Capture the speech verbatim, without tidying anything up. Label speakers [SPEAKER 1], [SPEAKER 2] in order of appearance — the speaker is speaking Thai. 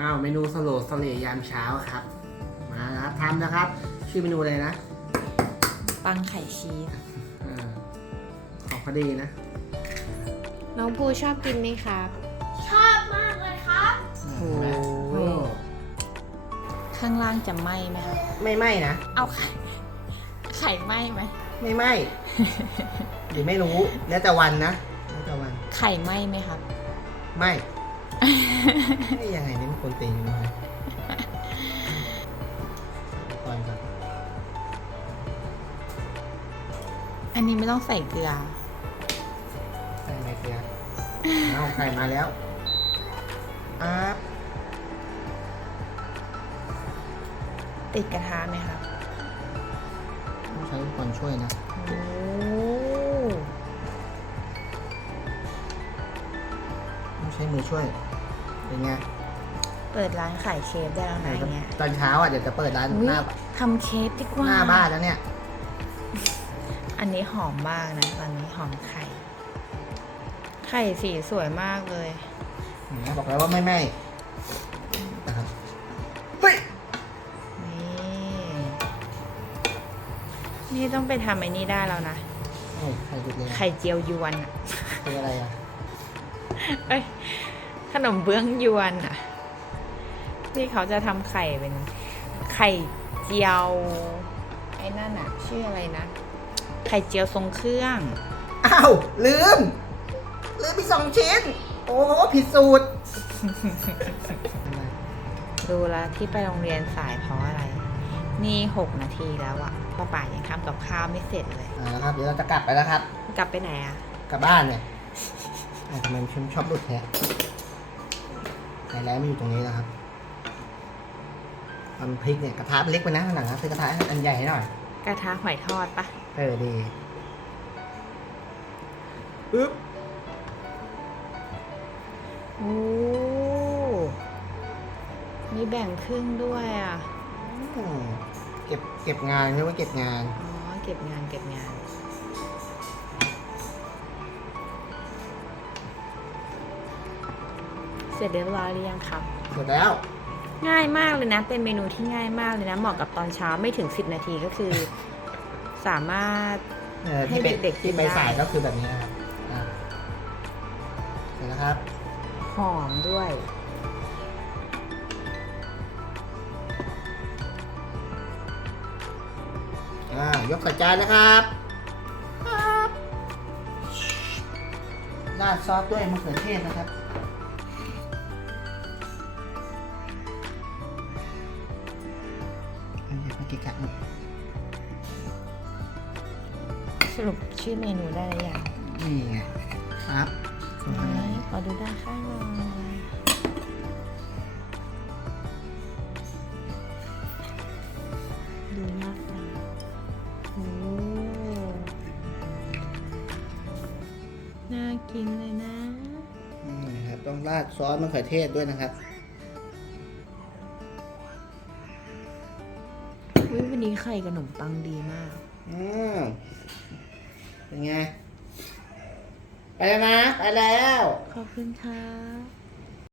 [SPEAKER 1] าวเมนูสโลดสเลยามเช้าครับมาครับทำนะครับชื่อเมนูอะไรนะ
[SPEAKER 2] ปังไข่ชีส
[SPEAKER 1] อของพอดีนะ
[SPEAKER 2] น้องภูชอบกินไหมครับ
[SPEAKER 3] ชอบมากเลยครับ
[SPEAKER 2] โอ้ข้างล่างจะไหม้ไหมครับ
[SPEAKER 1] ไม่ไหม้นะ
[SPEAKER 2] เอาไข่ไข่ไหม้ไหม
[SPEAKER 1] ไม่ไหม้หรือไม่รู้แล้วแต่วันนะแล้วแต่วัน
[SPEAKER 2] ไข่ไหม้ไหมครับ
[SPEAKER 1] ไม่ไม่ยังไงนี่มันคนตีอยู่นะก่อนครับ
[SPEAKER 2] อันนี้ไม่ต้องใส่เกลือ
[SPEAKER 1] ใส่ไม่เกลือเอาไข่มาแล้วอ่า
[SPEAKER 2] ติดกระทะไหมครับ
[SPEAKER 1] ต้องใช้คนช่วยนะ
[SPEAKER 2] โอ้
[SPEAKER 1] ต้องใช้มือช่วยเป็นไง
[SPEAKER 2] เปิดร้านขายเคฟได้แล้วนะอย่างเงี้ย
[SPEAKER 1] ตอนเช้าอ่ะเดี๋ยวจะเปิดร้านหน้า
[SPEAKER 2] ทำเคฟดีกว่า
[SPEAKER 1] หน้าบ้านแล้วเนี่ย
[SPEAKER 2] อันนี้หอมมากนะตอนนี้หอมไข่ไข่สีสวยมากเลย
[SPEAKER 1] บอกแล้วว่าไม่ไหม้นะครับเฮ้ย
[SPEAKER 2] นี่นี่ต้องไปทำไอ้นี่ได้แล้วนะ
[SPEAKER 1] ไข่ดุเลย
[SPEAKER 2] ไข่เจียวยวนอ่ะ
[SPEAKER 1] คืออะไรอ่ะ
[SPEAKER 2] เอ้ยขนมเบื้องยวนอ่ะที่เขาจะทำไข่เป็นไข่เจียวไอ้นั่นอ่ะชื่ออะไรนะไข่เจียวทรงเครื่อง
[SPEAKER 1] อ้าวลืมลืมไปสองชิ้นโอ้ผิดสูตร
[SPEAKER 2] ดูแลที่ไปโรงเรียนสายเพราะอะไรนี่หกนาทีแล้วอะพ่อป่ายังทำกับข้าวไม่เสร็จเลย
[SPEAKER 1] อ่าครับเดี๋ยวเราจะกลับไปแล้วครับ
[SPEAKER 2] กลับไปไหนอะ
[SPEAKER 1] กลับบ้านเนี่ยทำไมฉันชอบดุดแท้ไฮไลท์มันอยู่ตรงนี้นะครับทำพริกเนี่ยกระทะเล็กไปนะหนังนะซื้อกระทะอันใหญ่ให้หน่อย
[SPEAKER 2] กระทะหอยทอดปะ
[SPEAKER 1] เออดีปึ๊บ
[SPEAKER 2] โอ้มีแบ่งครึ่งด้วยอ่ะ
[SPEAKER 1] เก็บเก็บงานเรียกว่าเก็บงาน
[SPEAKER 2] อ๋อเก็บงานเก็บงานเสร็จเรียบร้อยหรือยังครับ
[SPEAKER 1] เสร็จแล้ว
[SPEAKER 2] ง่ายมากเลยนะเป็นเมนูที่ง่ายมากเลยนะเหมาะกับตอนเช้าไม่ถึงสิบนาทีก็คือสามารถให้เด็กๆ
[SPEAKER 1] ที่ไปสายก็คือแบบนี้นะครับเสร็จแล้วครับ
[SPEAKER 2] หอมด้วย
[SPEAKER 1] ยกใส่จานนะครับราดซอสด้วยมะเขือเทศนะครับอันนี้มากิกะ
[SPEAKER 2] สรุปชื่อเมนูได้หรือยัง
[SPEAKER 1] นี่ไงครับ
[SPEAKER 2] ขอดูด้านข้างหน่อยดูมากจังโอ้น่ากินเลยนะ
[SPEAKER 1] นี่ครับต้องราดซอสมะเขือเทศด้วยนะครับ
[SPEAKER 2] วิวันนี้ไข่กับขนมปังดีมาก
[SPEAKER 1] อืมเป็นไงไปแล้วนะไปแล้ว
[SPEAKER 2] ขอบคุณครับ